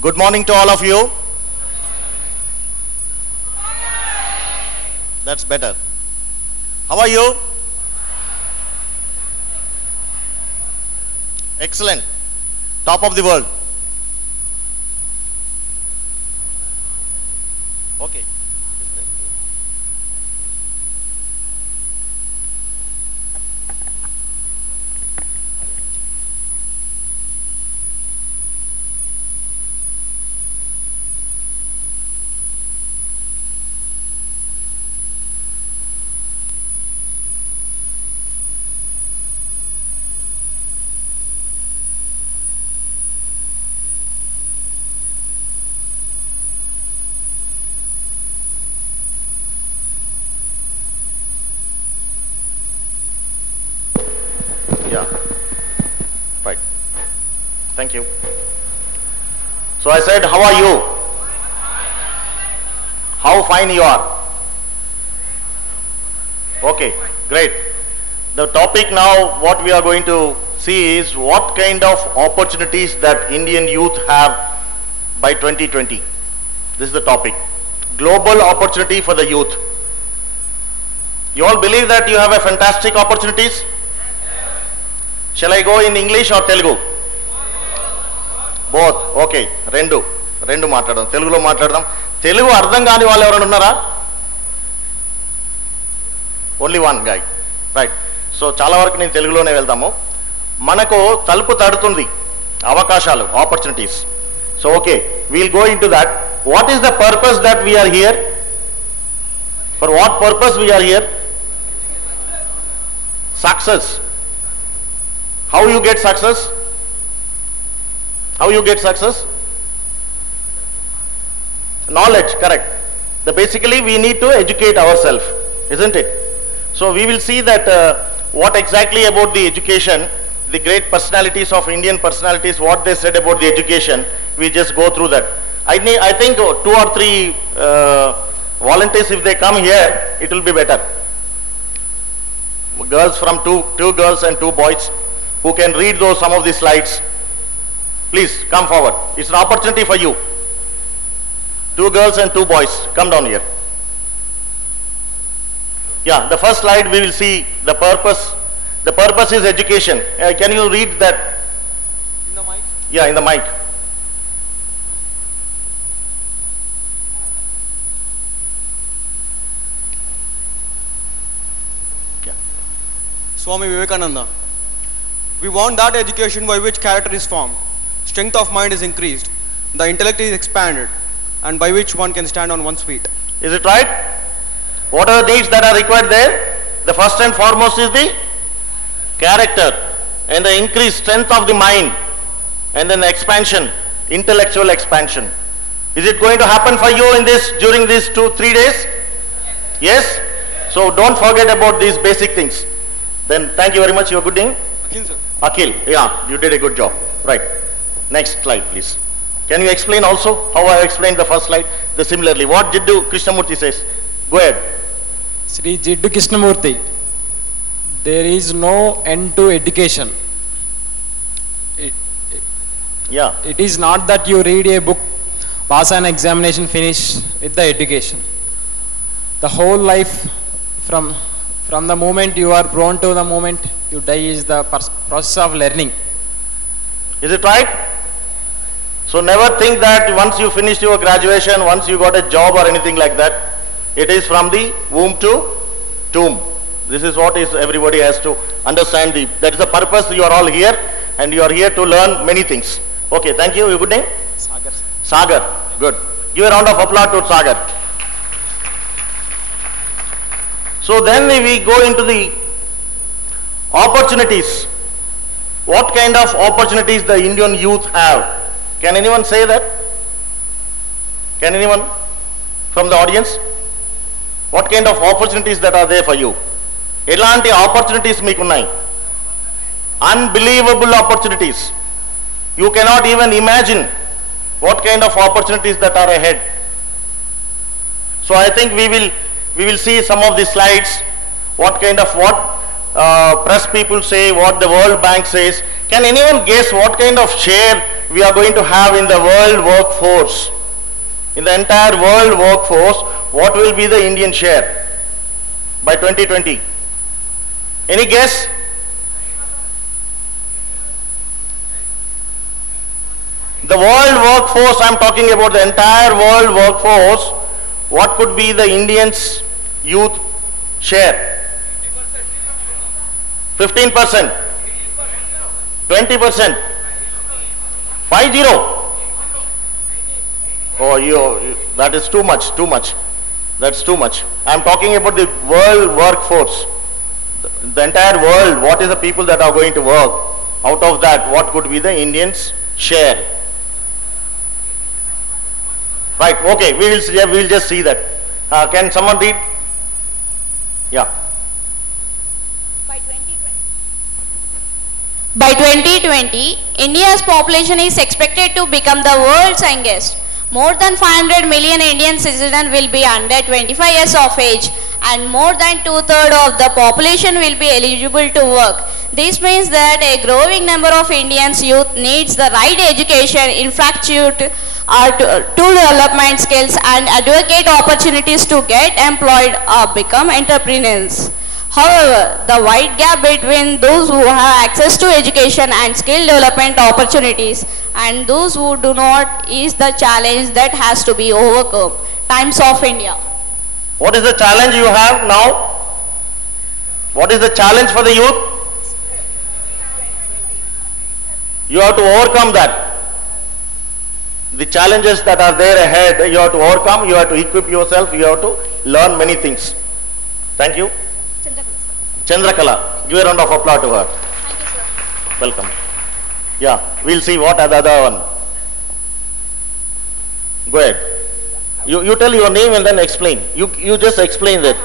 Good morning to all of you. That's better. How are you? Excellent. Top of the world. Okay. Yeah, right. Thank you. So I said, how are you? How fine you are? Okay, great. The topic now, what we are going to see is what kind of opportunities that Indian youth have by 2020. This is the topic. Global opportunity for the youth. You all believe that you have a fantastic opportunities? Shall I go in English or Telugu? Both. Okay. Rendu మాట్లాడదాం. తెలుగులో మాట్లాడదాం. తెలుగు అర్థం కాని వాళ్ళు ఎవరైనా ఉన్నారా? Only one guy. Right. So చాలా వరకు నేను తెలుగులోనే వెళ్దాము. మనకు తలుపు తడుతుంది అవకాశాలు, opportunities. So okay, we'll go into that. What is the purpose that we are here? For what purpose we are here? Success. How you get success? How you get success? Knowledge, correct. Basically we need to educate ourselves, isn't it? So we will see that what exactly about the education, the great personalities of Indian personalities, what they said about the education, we just go through that. I think 2 or 3 volunteers, if they come here, it will be better. Girls from two girls and 2 boys. Who can read some of the slides? Please come forward. It's an opportunity for you. 2 girls and 2 boys. Come down here. Yeah, the first slide we will see the purpose. The purpose is education. Can you read that? In the mic? Yeah, in the mic. Yeah. Swami Vivekananda. We want that education by which character is formed, strength of mind is increased, the intellect is expanded, and by which one can stand on one's feet. Is it right? What are the needs that are required there? The first and foremost is the character and the increased strength of the mind, and then the expansion, intellectual expansion. Is it going to happen for you during these 2-3 days? Yes? So don't forget about these basic things. Then thank you very much. Your good name? Akhil, sir. Akhil, yeah, you did a good job. Right. Next slide, please. Can you explain also how I explained the first slide? Similarly, what Jiddu Krishnamurti says? Go ahead. Sri Jiddu Krishnamurti, there is no end to education. It is not that you read a book, pass an examination, finish with the education. The whole life from the moment you are born to the moment you die is the process of learning. Is it right? So never think that once you finished your graduation, once you got a job or anything like that, it is from the womb to tomb. This is what everybody has to understand. That is the purpose. You are all here and you are here to learn many things. Okay, thank you. Your good name? Sagar. Sagar, good. Give a round of applause to Sagar. So then we go into the opportunities. What kind of opportunities the Indian youth have? Can anyone say that? Can anyone from the audience? What kind of opportunities that are there for you? Elanti opportunities meeku unnai. Unbelievable opportunities. You cannot even imagine what kind of opportunities that are ahead. So I think we will see some of the slides, what press people say, what the World Bank says. Can anyone guess what kind of share we are going to have in the world workforce? In the entire world workforce, what will be the Indian share by 2020? Any guess? The world workforce, I am talking about the entire world workforce, what could be the Indians' youth share? 15%, 20%, 50. Oh, that is too much, too much. That's too much. I am talking about the world workforce. The entire world, what is the people that are going to work? Out of that, what could be the Indians' share? Right, okay, we will just see that. Can someone read? Yeah. By 2020, India's population is expected to become the world's youngest. More than 500 million Indian citizens will be under 25 years of age, and more than 2/3 of the population will be eligible to work. This means that a growing number of Indians' youth needs the right education, infrastructure, to development skills and advocate opportunities to get employed or become entrepreneurs. However, the wide gap between those who have access to education and skill development opportunities and those who do not is the challenge that has to be overcome. Times of India. What is the challenge you have now? What is the challenge for the youth? You have to overcome that. The challenges that are there ahead, you have to overcome, you have to equip yourself, you have to learn many things. Thank you. Chandrakala. Give a round of applause to her. Thank you, sir. Welcome. Yeah, we'll see what are the other one. Go ahead. You tell your name and then explain. You just explain that.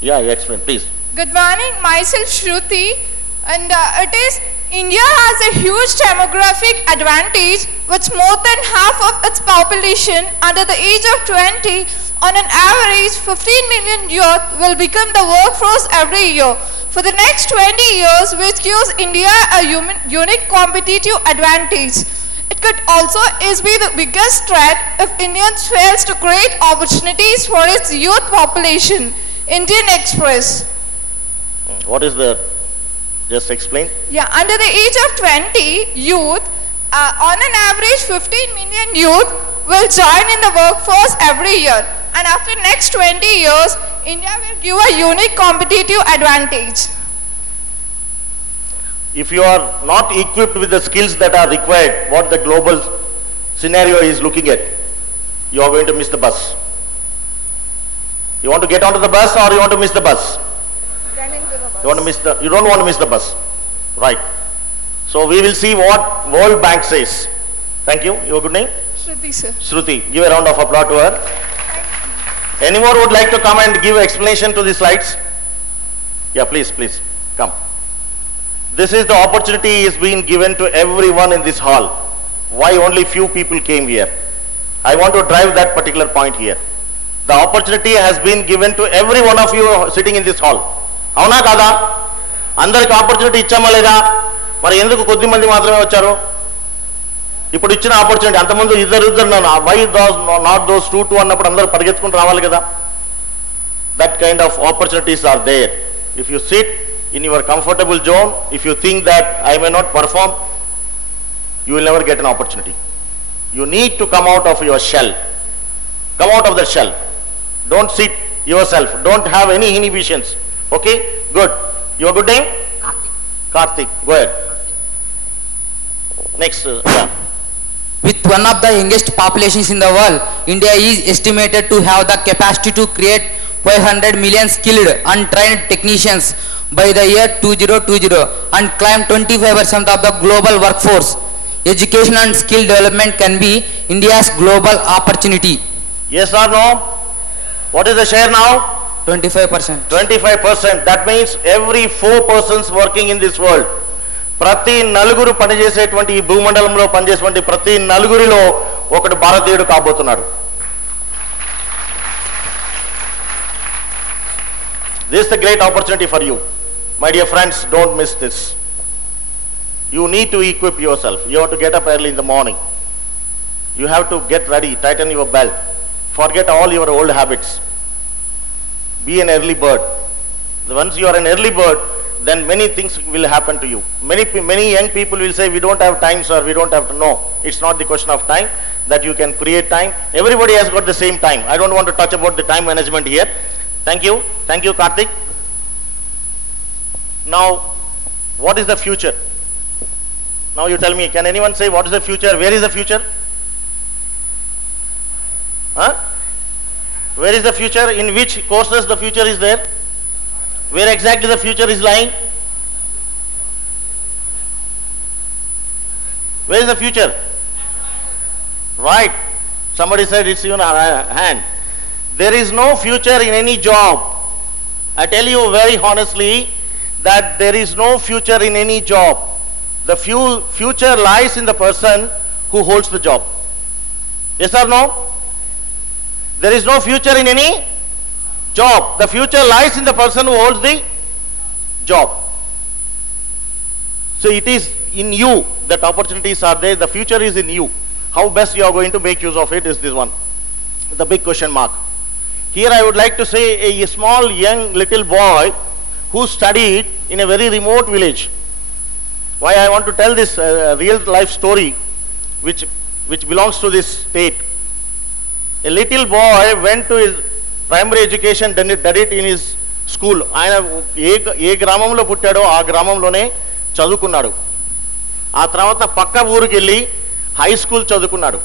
Yeah, you explain, please. Good morning, myself Shruti, and it is India has a huge demographic advantage with more than half of its population under the age of 20. On an average, 15 million youth will become the workforce every year. For the next 20 years, which gives India a unique competitive advantage. It could also be the biggest threat if Indians fails to create opportunities for its youth population. Indian Express. What is the, just explain. Yeah, under the age of 20, youth, on an average 15 million youth will join in the workforce every year. And after next 20 years, India will give a unique competitive advantage. If you are not equipped with the skills that are required, what the global scenario is looking at, you are going to miss the bus. You want to get onto the bus or you want to miss the bus? You want to miss the, you don't want to miss the bus. Right. So we will see what World Bank says. Thank you. Your good name? Shruti, sir. Shruti. Give a round of applause to her. Any more would like to come and give explanation to the slides? Yeah, please, please, come. This is the opportunity is being given to everyone in this hall. Why only few people came here? I want to drive that particular point here. The opportunity has been given to every one of you sitting in this hall. Avuna kada? Andariki opportunity ichama leda? Mari enduku koddi mandi maatrame vacharu? ఇప్పుడు ఇచ్చిన opportunity అంతకుముందు ఇద్దరు why not those two అన్నప్పుడు అందరూ పరిగెత్తుకుంటూ రావాలి కదా. That kind of opportunities are there. If you sit in your comfortable zone, if you think that I may not perform, you will never get an opportunity. You need to come out of your shell. Come out of that shell. Don't sit yourself. Don't have any inhibitions. Okay, good. Your good name? Karthik. Go ahead. Next. With one of the youngest populations in the world, India is estimated to have the capacity to create 500 million skilled and trained technicians by the year 2020 and claim 25% of the global workforce. Education and skill development can be India's global opportunity. Yes or no? What is the share now? 25%. 25%. That means every 4 persons working in this world, ప్రతి నలుగురు పనిచేసేటువంటి ఈ భూమండలంలో పనిచేసేటువంటి ప్రతి నలుగురిలో ఒకడు భారతీయుడు కాబోతున్నాడు. This is the great opportunity for you. My dear friends, don't miss this. You need to equip yourself. You have to get up early in the morning. You have to get ready, tighten your belt. Forget all your old habits. Be an early bird. Once you are an early bird, then many things will happen to you. Many young people will say, we don't have time, sir, we don't have to. No, it's not the question of time, that you can create time. Everybody has got the same time. I don't want to touch about the time management here. Thank you, Karthik. Now, what is the future? Now you tell me, can anyone say what is the future? Where is the future? Huh? Where is the future? In which courses the future is there? Where exactly the future is lying? Where is the future? Right. Somebody said it's in our hand. There is no future in any job. I tell you very honestly that there is no future in any job. The future lies in the person who holds the job. Yes or no? There is no future in any job. The future lies in the person who holds the job. So it is in you that opportunities are there. The future is in you. How best you are going to make use of it is this one. The big question mark. Here I would like to say a small young little boy who studied in a very remote village. Why I want to tell this real life story which belongs to this state. A little boy went to his primary education, did it in his school. ఆయన ఏ గ్రామంలో పుట్టాడో ఆ గ్రామంలోనే చదువుకున్నాడు. ఆ తర్వాత పక్క ఊరికి వెళ్ళి హై స్కూల్ చదువుకున్నాడు.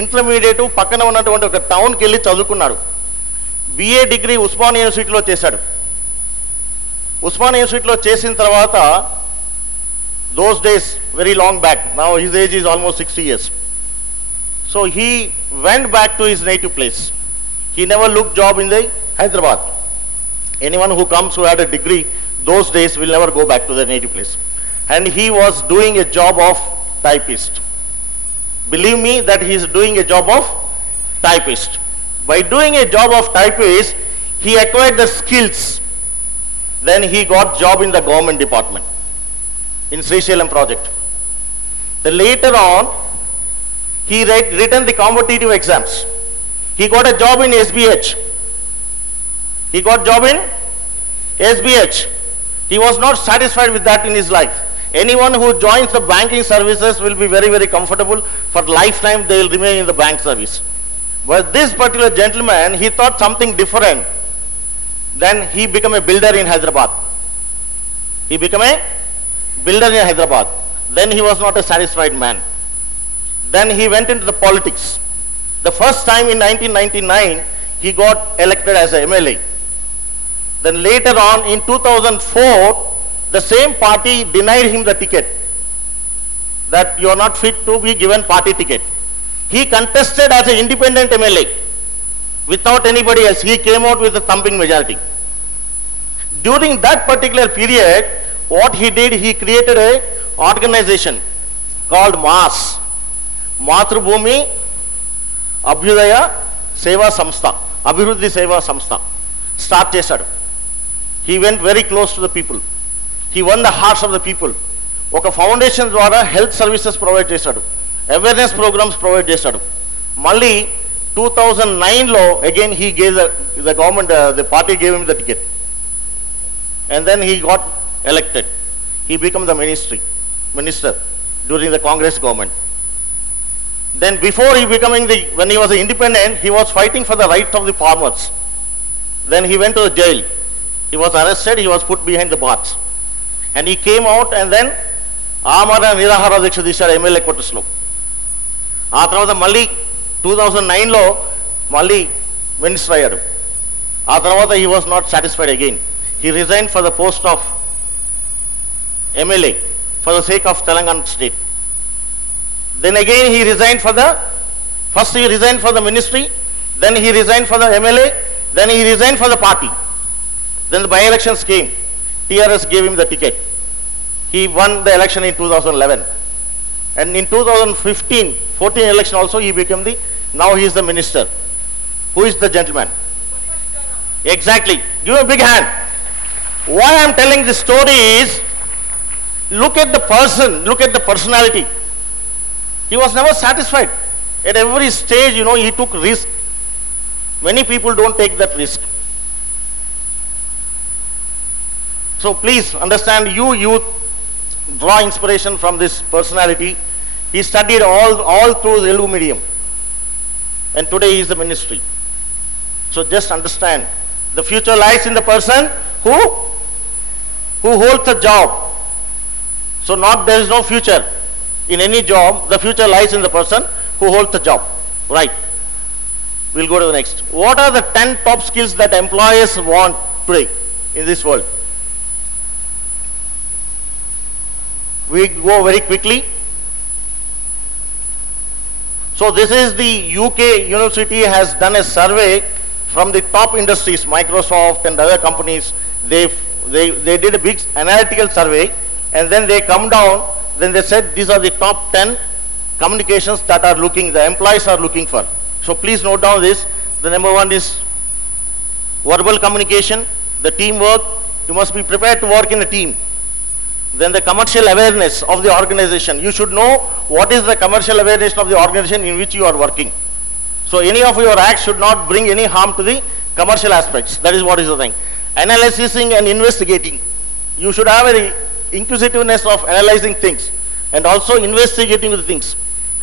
ఇంటర్మీడియట్ పక్కన ఉన్నటువంటి ఒక టౌన్కి వెళ్ళి చదువుకున్నాడు. బిఏ డిగ్రీ ఉస్మానియా యూనివర్సిటీలో చేశాడు. ఉస్మానియా యూనివర్సిటీలో చేసిన తర్వాత those days very long back, now his age is almost 60 years. So he went back to his native place. He never looked job in the Hyderabad. Anyone who comes who had a degree those days will never go back to their native place. And he was doing a job of typist. Believe me that he is doing a job of typist. By doing a job of typist, he acquired the skills. Then he got job in the government department in Srisailam project. Then later on, he written the competitive exams. He got a job in SBH. He got job in SBH. He was not satisfied with that in his life. Anyone who joins the banking services will be very, very comfortable. For lifetime they will remain in the bank service. But this particular gentleman, he thought something different. Then he became a builder in Hyderabad. He became a builder in Hyderabad. Then he was not a satisfied man. Then he went into the politics. The first time in 1999, he got elected as a MLA. Then later on in 2004, the same party denied him the ticket, that you are not fit to be given party ticket. He contested as an independent MLA without anybody else. He came out with a thumping majority. During that particular period, what he did, he created a organization called MAS, Matrubhumi Abhyudaya Seva Samstha, Abhiruddhi Seva Samstha. Start chesadu. He went very close to the people. He won the hearts of the people. Oka foundation dwara health services provide chesadu. Awareness programs provide chesadu. Malli 2009 lo again he gave the government, the party gave him the ticket. And then he got elected. He became the minister during the Congress government. Then before he becoming when he was an independent, he was fighting for the rights of the farmers. Then he went to the jail. He was arrested, he was put behind the bars. And he came out and then Amara Nirahara Diksha Dishar MLA Kotaslo. ఆ తర్వాత మళ్ళీ 2009లో మళ్ళీ minister అయ్యాడు. ఆ తర్వాత he was not satisfied again. He resigned for the post of MLA for the sake of Telangana state. Then again he resigned first he resigned for the ministry, then he resigned for the MLA, then he resigned for the party. Then the by-elections came. TRS gave him the ticket. He won the election in 2011. And in 2014 election also he became now he is the minister. Who is the gentleman? Exactly. Give him a big hand. Why I am telling this story is, look at the person, look at the personality. He was never satisfied. At every stage, he took risk. Many people don't take that risk. So please understand, you youth, draw inspiration from this personality. He studied all through the Telugu medium. And today he is the ministry. So just understand, the future lies in the person who holds the job. So there is no future in any job. The future lies in the person who holds the job. Right. We'll go to the next. What are the 10 top skills that employers want today in this world? We go very quickly. So this is the UK University has done a survey from the top industries, Microsoft and other companies. They did a big analytical survey, and then they come down, then they said these are the top 10 communications that the employees are looking for. So please note down this. The number one is verbal communication, the teamwork. You must be prepared to work in a team. Then the commercial awareness of the organization. You should know what is the commercial awareness of the organization in which you are working. So any of your acts should not bring any harm to the commercial aspects. That is what is the thing. Analyzing and investigating. You should have an inquisitiveness of analyzing things and also investigating the things.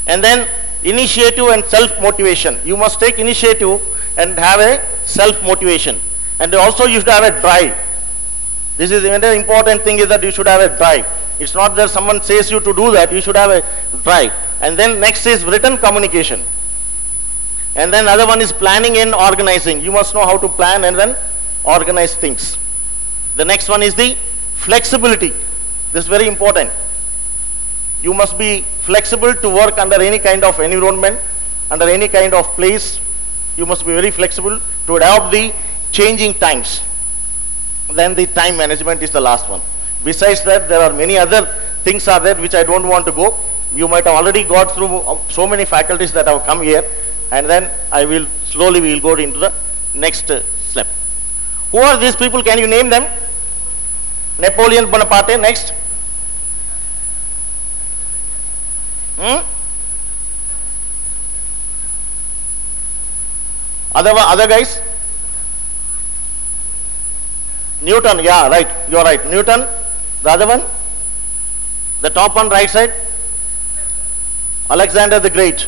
And then initiative and self-motivation. You must take initiative and have a self-motivation. And also you should have a drive. This is another important thing, is that you should have a drive. It's not that someone says you to do that, you should have a drive. And then next is written communication. And then other one is planning and organizing. You must know how to plan and then organize things. The next one is the flexibility. This is very important. You must be flexible to work under any kind of environment, under any kind of place. You must be very flexible to adapt the changing times. Then the time management is the last one. Besides that, there are many other things are there which I don't want to go. You might have already got through so many faculties that have come here, and then we will go into the next step. Who are these people? Can you name them? Napoleon Bonaparte. Next. Other guys? Newton, yeah, right, you are right. Newton. The other one? The top one, right side? Alexander the Great.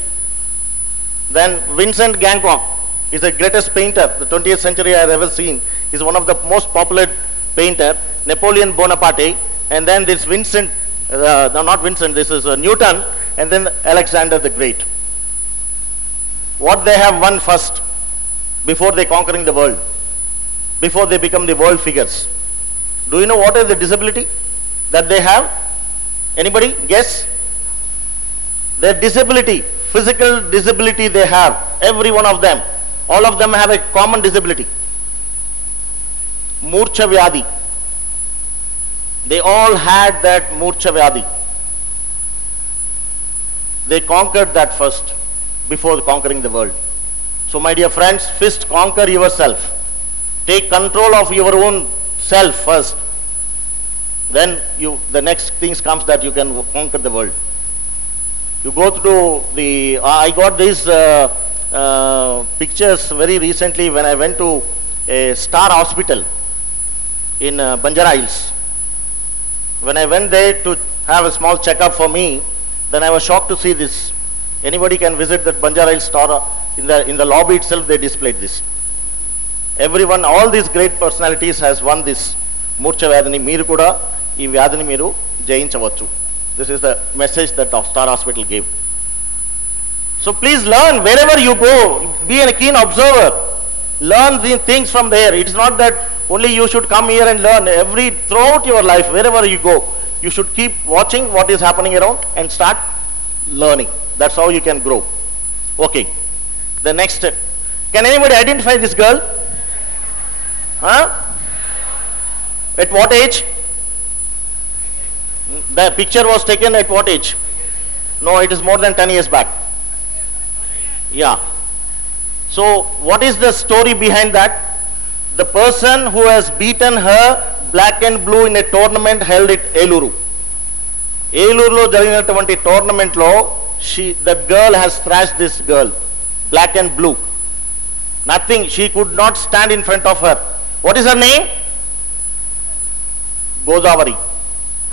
Then Vincent van Gogh is the greatest painter the 20th century I have ever seen. He is one of the most popular painter. Napoleon Bonaparte, and then this Vincent, no, not Vincent, this is Newton, and then Alexander the Great. What they have won first before they conquering the world, before they become the world figures? Do you know what is the disability that they have? Anybody guess? Their disability, physical disability they have, every one of them, all of them have a common disability. Murcha Vyadi. They all had that Murcha Vyadi. They conquered that first before conquering the world. So my dear friends, first conquer yourself. Take control of your own self first. Then the next things comes that you can conquer the world. You go through the, I got these pictures very recently when I went to a Star Hospital in Banjara Hills. When I went there to have a small checkup for me, then I was shocked to see this. Anybody can visit that Banjara Hills Star, in the lobby itself they displayed this. Everyone, all these great personalities has won this Murcha Vyadini. Meeru kuda ee vyadini meeru jayinchavachu. This is the message that Star Hospital gave. So please learn wherever you go. Be a keen observer. Learn the things from there. It is not that only you should come here and learn. Throughout your life, wherever you go, you should keep watching what is happening around and start learning. That's how you can grow. Okay. The next. Can anybody identify this girl? Huh? At what age? The picture was taken at what age? No, it is more than 10 years back. Yeah. So what is the story behind that? The person who has beaten her black and blue in a tournament held at Eluru. ఏలూరులో జరిగినటువంటి టోర్నమెంట్లో that girl has thrashed this girl, black and blue. Nothing, she could not stand in front of her. What is her name? Godavari.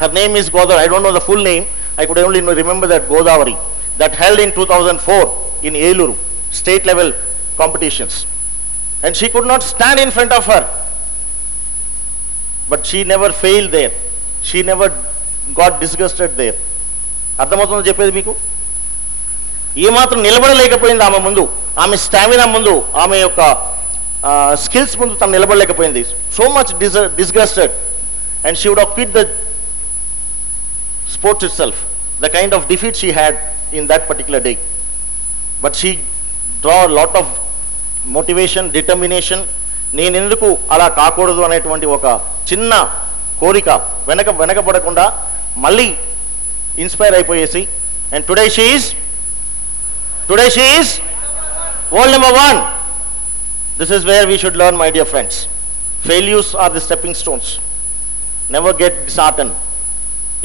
Her name is Godavari. I don't know the full name. I could only remember that Godavari. That held in 2004 in Eluru, state level competitions. And she could not stand in front of her. But she never failed there. She never got disgusted there. అర్థమవుతుందో చెప్పేది మీకు? ఏమాత్రం నిలబడలేకపోయింది ఆమె ముందు, ఆమె stamina ముందు, ఆమె యొక్క స్కిల్స్ ముందు తను నిలబడలేకపోయింది. So much disgusted, and she would have quit the sports itself, the kind of defeat she had in that particular day. But she draw a lot of motivation, determination. నేను ఎందుకు అలా కాకూడదు అనేటువంటి ఒక చిన్న కోరిక వెనకబడకుండా మళ్ళీ inspire అయిపోయేసి, and today she is world number 1. This is where we should learn, my dear friends. Failures are the stepping stones. Never get disheartened.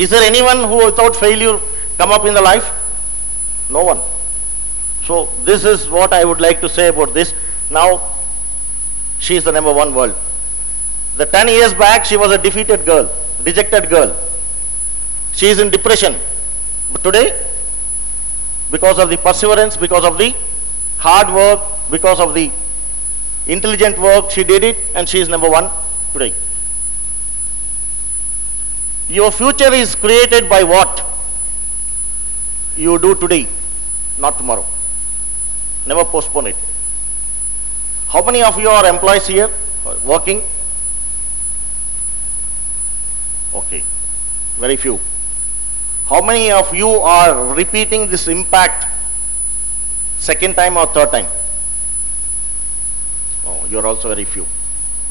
Is there anyone who without failure come up in the life? No one. So this is what I would like to say about this. Now she is the number 1 world. The 10 years back she was a defeated girl, rejected girl. She is in depression. But today, because of the perseverance, because of the hard work, because of the intelligent work, she did it, and she is number 1 today. Your future is created by what you do today, not tomorrow. Never postpone it. How many of you are employees here working? Okay, very few. How many of you are repeating this impact second time or third time? Oh, you are also very few.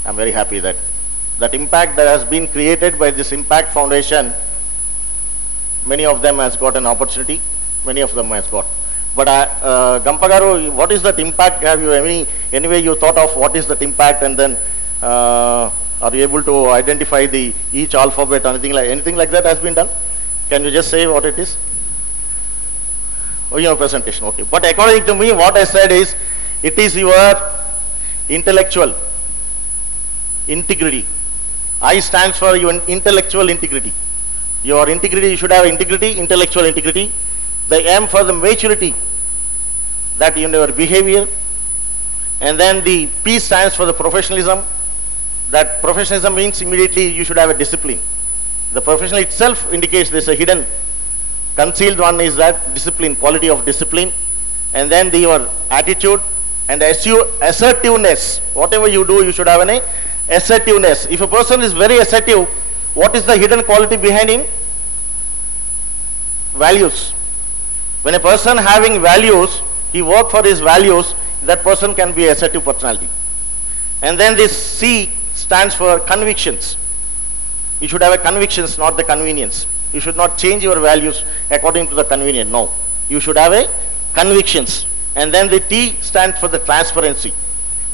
I am very happy that impact that has been created by this Impact Foundation, many of them has got an opportunity, many of them has got. But Gampagaru, what is that impact? Have you anyway you thought of what is that impact, and then are you able to identify the each alphabet or anything like that has been done? Can you just say what it is? Oh, your presentation, okay. But according to me, what I said is, it is your intellectual integrity. I stands for your intellectual integrity. Your integrity, you should have integrity, intellectual integrity. The M for the maturity, that in your behavior. And then the P stands for the professionalism. That professionalism means immediately you should have a discipline. The professional itself indicates there's a hidden, concealed one is that discipline, quality of discipline. And then your attitude and assertiveness. Whatever you do, you should have an assertiveness. If a person is very assertive, what is the hidden quality behind him? Values. When a person having values, he work for his values, that person can be assertive personality. And then this C stands for convictions. You should have a convictions, not the convenience. You should not change your values according to the convenience. No. You should have a convictions. And then the T stands for the transparency.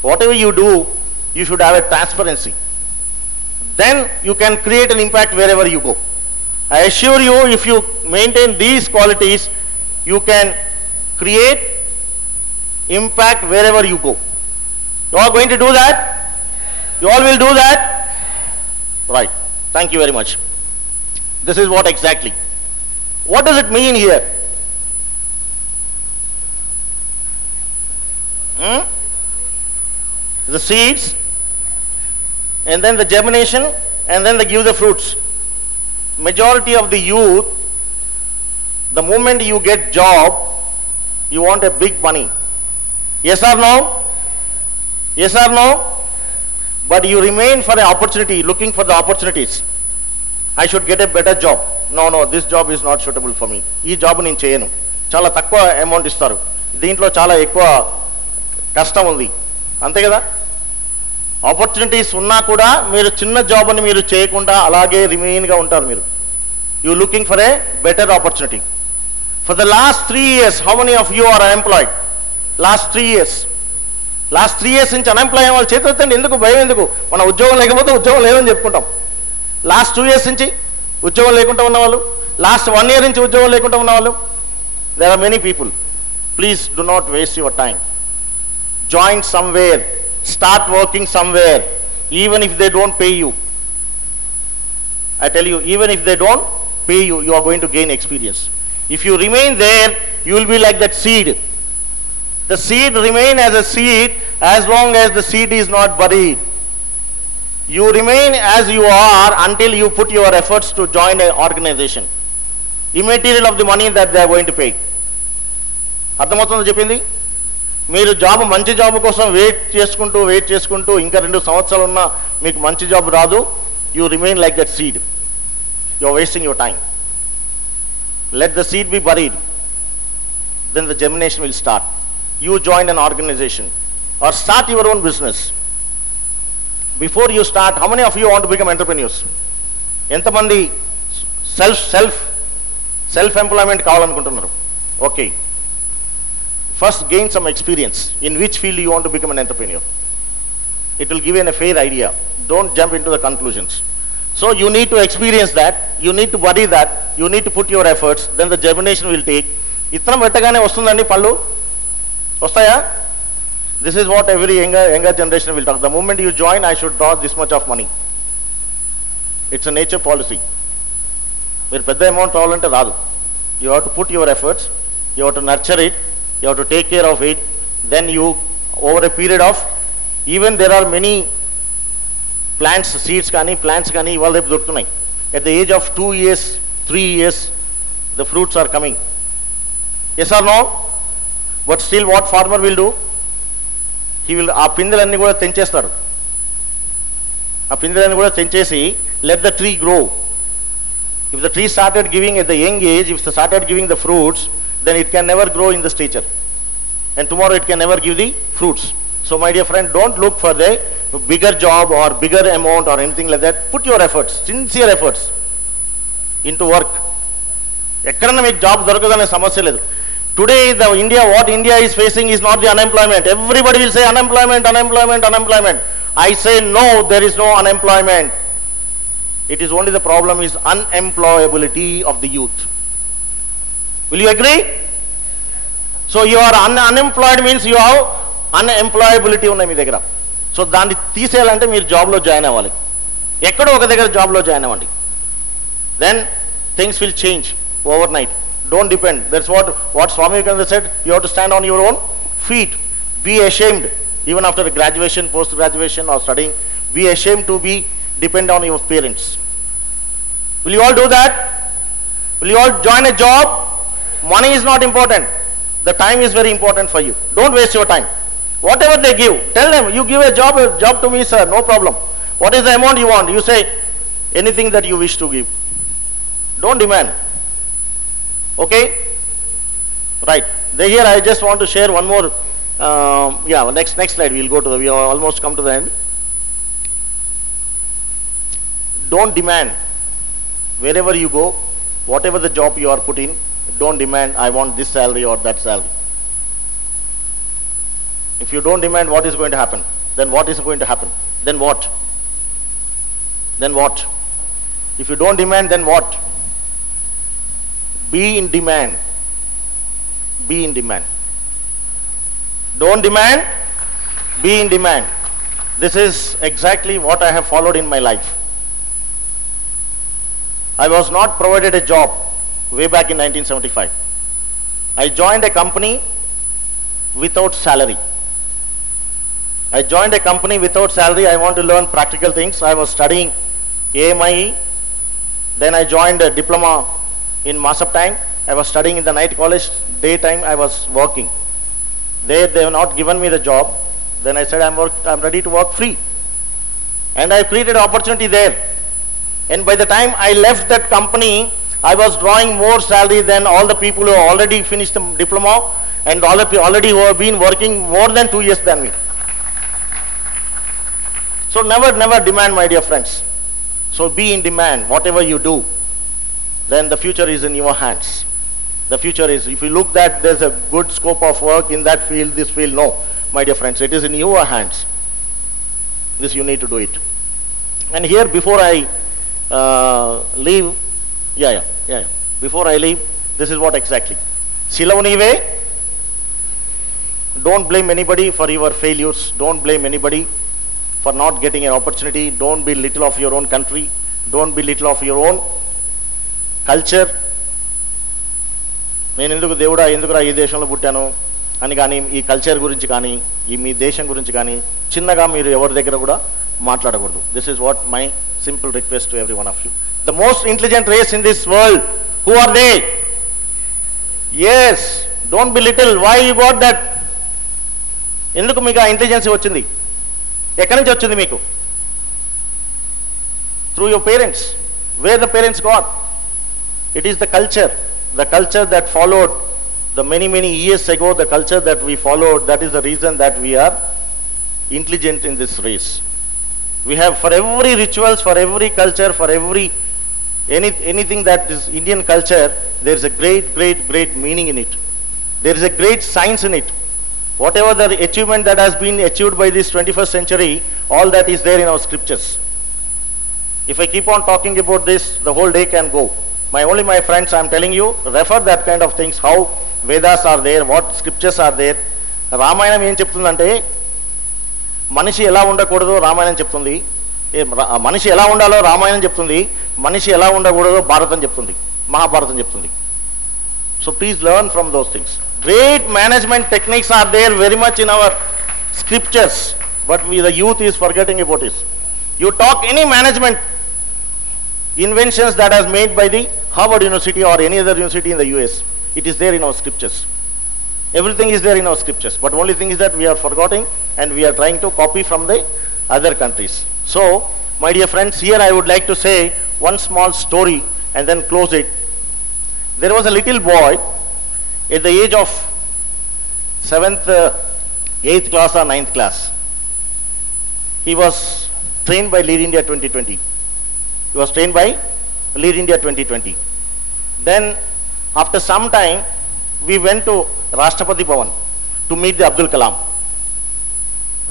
Whatever you do, you should have a transparency. Then you can create an impact wherever you go. I assure you, if you maintain these qualities, you can create impact wherever you go. You are going to do that? You all will do that? Right. Thank you very much. This is what exactly. What does it mean here? The seeds, and then the germination, and then they give the fruits. Majority of the youth, the moment you get job, you want a big money. Yes or no? Yes or no? But you remain for an opportunity, looking for the opportunities. I should get a better job. No, this job is not suitable for me. Ee job nenu cheyanu. Chala takkuva amount istaru. Deentlo chala ekkuva kashtam undi. Ante kada? Opportunities unna kuda meeru chinna job ani meeru cheyakunda alage remain ga untaru meeru. You looking for a better opportunity. For the last 3 years, how many of you are unemployed? Last 3 years. Last 3 years నుంచి unemploy వాళ్ళు చేతులెత్తండి. ఎందుకు భయం? ఎందుకు? మన ఉద్యోగం లేకపోతే ఉద్యోగం లేదని చెప్పుకుంటాం. లాస్ట్ 2 years నుంచి ఉద్యోగం లేకుండా ఉన్నవాళ్ళు, లాస్ట్ 1 year నుంచి ఉద్యోగం లేకుండా ఉన్నవాళ్ళు. There are many people. Please do not waste your time. Join somewhere, start working somewhere, even if they don't pay you. I tell you, even if they don't pay you, you are going to gain experience. If you remain there, you will be like that seed. The seed remain as a seed as long as the seed is not buried. You remain as you are until you put your efforts to join an organization. Immaterial of the money that they are going to pay. అర్థమవుతుందో చెప్పింది? మీరు job, మంచి job కోసం wait చేసుకుంటూ ఇంకా 2 సంవత్సరాలు ఉన్నా మీకు మంచి జాబ్ రాదు. You remain like that seed. You are wasting your time. Let the seed be buried. Then the germination will start. You join an organization or start your own business. Before you start, how many of you want to become entrepreneurs? ఎంతమంది self employment కావాలనుకుంటున్నారు? Okay, first gain some experience. In which field you want to become an entrepreneur? It will give you a fair idea. Don't jump into the conclusions. So you need to experience that, you need to bury that, you need to put your efforts, then the germination will take. ఇత్తనం పెట్టగానే వస్తుందండి పళ్ళు? వస్తాయా? This is what every younger generation will talk. The moment you join, I should draw this much of money. It's a nature policy. మీరు పెద్ద amount రావాలంటే రాదు. You have to put your efforts, you have to nurture it, you have to take care of it. Then you, over a period of, even there are many plants, seeds కానీ plants కానీ ఇవాళ రేపు దొరుకుతున్నాయి. At the age of 2 years, 3 years, the fruits are coming. Yes or no? But still what farmer will do? He will, ఆ పిందెలన్నీ కూడా తెంచేస్తారు. ఆ పిందెలన్నీ కూడా తెంచేసి let the tree grow. If the tree started giving at the young age, if it started giving the fruits, then it can never grow in the stature. And tomorrow it can never give the fruits. So my dear friend, don't look for the bigger job or bigger amount or anything like that. Put your efforts, sincere efforts into work. ఎక్కడన్నా మీకు job దొరకదనే సమస్య లేదు. Today what India is facing is not the unemployment. Everybody will say unemployment. I say no, there is no unemployment. It is only the problem is unemployability of the youth. Will you agree? So you are unemployed means you have unemployability ఉన్నాయి మీ దగ్గర. So దాన్ని తీసేయాలంటే మీరు జాబ్లో join అవ్వాలి. ఎక్కడో ఒక దగ్గర జాబ్లో జాయిన్ అవ్వండి. Then things will change overnight. Don't depend. That's what Swami Vivekananda said. You have to stand on your own feet. Be ashamed even after graduation, post graduation or studying. Be ashamed to be depend on your parents. Will you all do that? Will you all join a job? Money is not important. The time is very important for you. Don't waste your time. Whatever they give, tell them, you give a job to me, sir, no problem. What is the amount you want? You say anything that you wish to give. Don't demand. Okay? Right. Here I just want to share one more. Next slide. We'll go to we almost come to the end. Don't demand. Wherever you go, whatever the job you are put in, don't demand, I want this salary or that salary. If you don't demand, what is going to happen? Then what is going to happen? Then what? Then what? If you don't demand, then what? Be in demand. Be in demand. Don't demand, be in demand. This is exactly what I have followed in my life. I was not provided a job way back in 1975. I joined a company without salary. I joined a company without salary. I want to learn practical things. I was studying AMIE. Then I joined a diploma in Masaptang. I was studying in the night college. Daytime I was working. They have not given me the job. Then I said I'm ready to work free. And I created an opportunity there. And by the time I left that company, I was drawing more salary than all the people who already finished the diploma and already who have been working more than 2 years than me. So never demand, my dear friends. So be in demand. Whatever you do, then the future is in your hands. The future is, if you look that there's a good scope of work in that field, this field, no, my dear friends, it is in your hands. This you need to do it. And here, before I leave, before I leave, this is what exactly. Silavanive, don't blame anybody for your failures. Don't blame anybody for not getting an opportunity. Don't be little of your own country. Don't be little of your own culture. నేను ఎందుకు దేవుడా ఎందుకురా ఈ దేశంలో పుట్టాను అని కానీ ఈ కల్చర్ గురించి కానీ ఈ మీ దేశం గురించి కానీ చిన్నగా మీరు ఎవరి దగ్గర కూడా మాట్లాడకూడదు. This is what my simple request to every one of you. The most intelligent race in this world, who are they? Yes, don't be little. Why you got that? ఎందుకు మీకు ఆ ఇంటెలిజెన్సీ వచ్చింది? ఎక్కడి నుంచి వచ్చింది మీకు? Through your parents. Where the parents got? It is the culture. The culture that followed the many years ago, the culture that we followed, that is the reason that we are intelligent in this race. We have, for every rituals, for every culture, for every anything that is Indian culture, there is a great meaning in it. There is a great science in it. Whatever the achievement that has been achieved by this 21st century, all that is there in our scriptures. If I keep on talking about this, the whole day can go. My friends, I am telling you, refer that kind of things, how Vedas are there, what scriptures are there. Ramayanam ఏం చెప్తుందంటే మనిషి ఎలా ఉండకూడదో రామాయణం చెప్తుంది, మనిషి ఎలా ఉండాలో రామాయణం చెప్తుంది, మనిషి ఎలా ఉండకూడదో భారతం చెప్తుంది, మహాభారతం చెప్తుంది. So please learn from those things. Great management techniques are there very much in our scriptures, but the youth is forgetting about it. You talk any management inventions that has made by the Harvard University or any other university in the US, it is there in our scriptures. Everything is there in our scriptures, but only thing is that we are forgetting and we are trying to copy from the other countries. So, my dear friends, here I would like to say one small story and then close it. There was a little boy at the age of 7th, 8th class or 9th class. He was trained by Lead India 2020. He was trained by Lead India 2020. Then, after some time, we went to Rashtrapati Bhavan to meet the Abdul Kalam.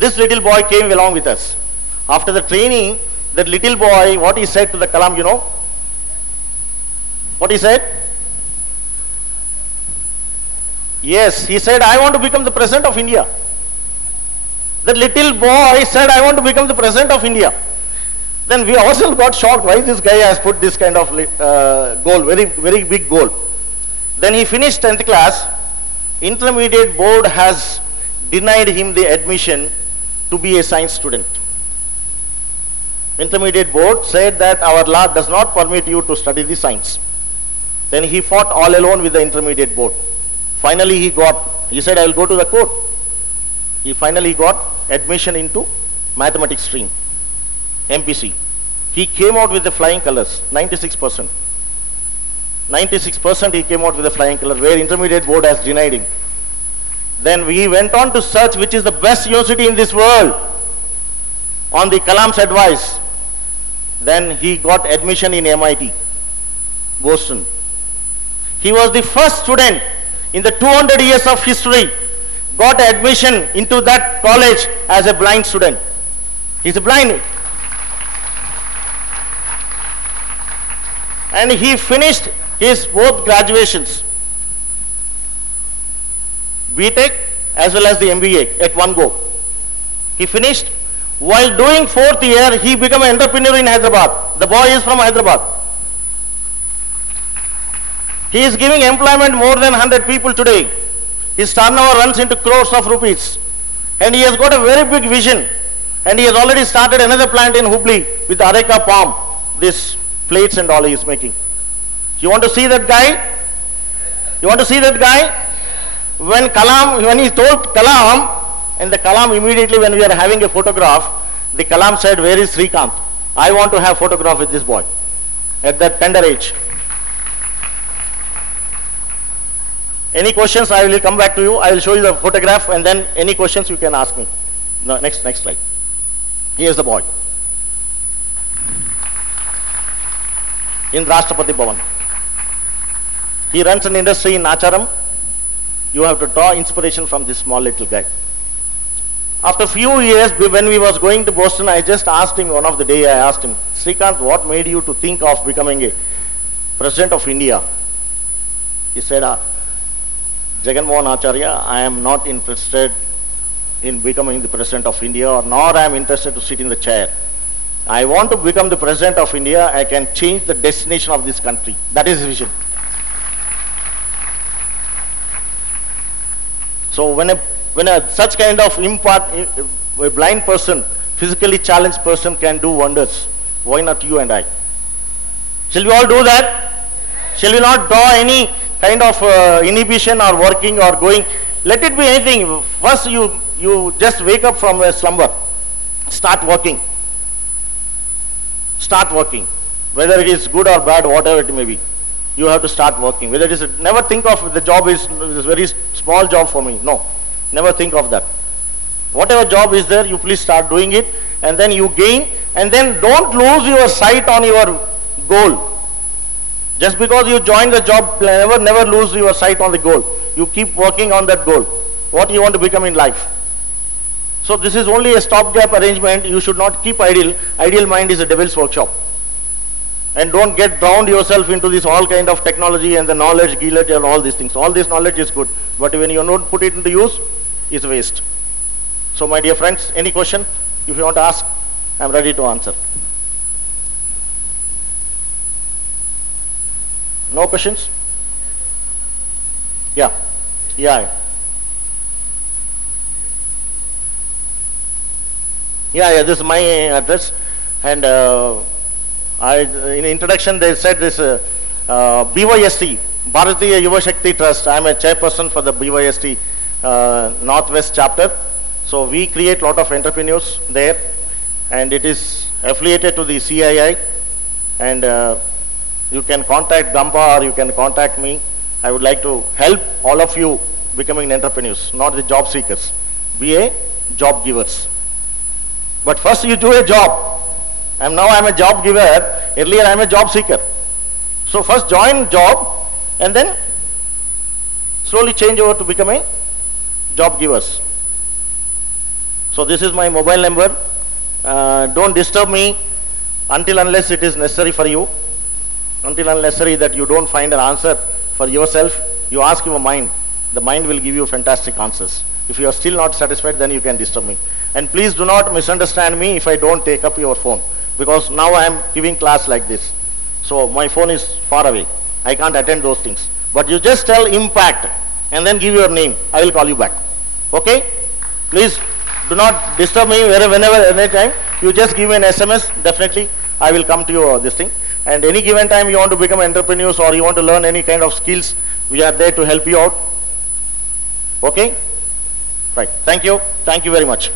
This little boy came along with us. After the training, that little boy, what he said to the Kalam, you know? What he said? Yes, he said, I want to become the President of India. That little boy said, I want to become the President of India. Then we ourselves got shocked, why this guy has put this kind of goal, very big goal. Then he finished 10th class. Intermediate board has denied him the admission to be a science student. Intermediate board said that our law does not permit you to study the science. Then he fought all alone with the intermediate board. Finally he said, I will go to the court. He finally got admission into mathematics stream, MPC. He came out with the flying colors, 96%. 96% he came out with the flying colors, where intermediate board has denied him. Then we went on to search which is the best university in this world on the Kalam's advice. Then he got admission in MIT, Boston. He was the first student in the 200 years of history got admission into that college as a blind student. He's a blind. And he finished his both graduations, BTech as well as the MBA at one go. He finished. While doing 4th year, he became an entrepreneur in Hyderabad. The boy is from Hyderabad. He is giving employment more than 100 people today. His turnover runs into crores of rupees. And he has got a very big vision. And he has already started another plant in Hubli with the Areca palm. This plates and all he is making. You want to see that guy? You want to see that guy? When he told Kalam, and the Kalam immediately, when we are having a photograph, the Kalam said, where is Srikanth? I want to have photograph with this boy at that tender age. Any questions? I will come back to you. I will show you the photograph, and then any questions you can ask me. No, next slide. Here is the boy in Rashtrapati Bhavan. He runs an industry in Acharam. You have to draw inspiration from this small little guy. After few years, when we was going to Boston, I just asked him, one of the day I asked him, Srikanth, what made you to think of becoming a President of India? He said, Jagan Mohan Acharya, I am not interested in becoming the President of India, or nor I am interested to sit in the chair. I want to become the President of India. I can change the destination of this country. That is his vision. So when a such kind of a blind person, physically challenged person can do wonders, why not you and I? Shall we all do that? Shall we not draw any kind of inhibition or working or going? Let it be anything. First you just wake up from a slumber. Start working. Start working. Whether it is good or bad, whatever it may be. You have to start working. Whether it is, never think of the job is a very small job for me. No. Never think of that. Whatever job is there, you please start doing it, and then you gain, and then don't lose your sight on your goal. Just because you join the job, never lose your sight on the goal. You keep working on that goal. What you want to become in life. So this is only a stopgap arrangement. You should not keep idle. Ideal mind is a devil's workshop. And don't get drowned yourself into this all kind of technology and the knowledge, gillage and all these things. All this knowledge is good. But when you don't put it into use, it's waste. So my dear friends, any question? If you want to ask, I'm ready to answer. No questions? Yeah. Yeah. Yeah, this is my address. And in the introduction they said this BYST, Bharatiya Yuva Shakti Trust. I am a chairperson for the BYST Northwest chapter. So we create a lot of entrepreneurs there, and it is affiliated to the CII. And you can contact Gampa or you can contact me. I would like to help all of you becoming entrepreneurs, not the job seekers. Be a job givers. But first you do a job. Now I am a job giver. Earlier I am a job seeker. So first join job and then slowly change over to become a job givers. So this is my mobile number. Don't disturb me until unless it is necessary for you. Until unnecessary that you don't find an answer for yourself, you ask your mind. The mind will give you fantastic answers. If you are still not satisfied, then you can disturb me. And please do not misunderstand me if I don't take up your phone. Because now I am giving class like this. So my phone is far away. I can't attend those things. But you just tell impact and then give your name. I will call you back. Okay? Please do not disturb me whenever, anytime. You just give me an SMS. Definitely I will come to you this thing. And any given time you want to become entrepreneurs or you want to learn any kind of skills, we are there to help you out. Okay? Right. Thank you. Thank you very much.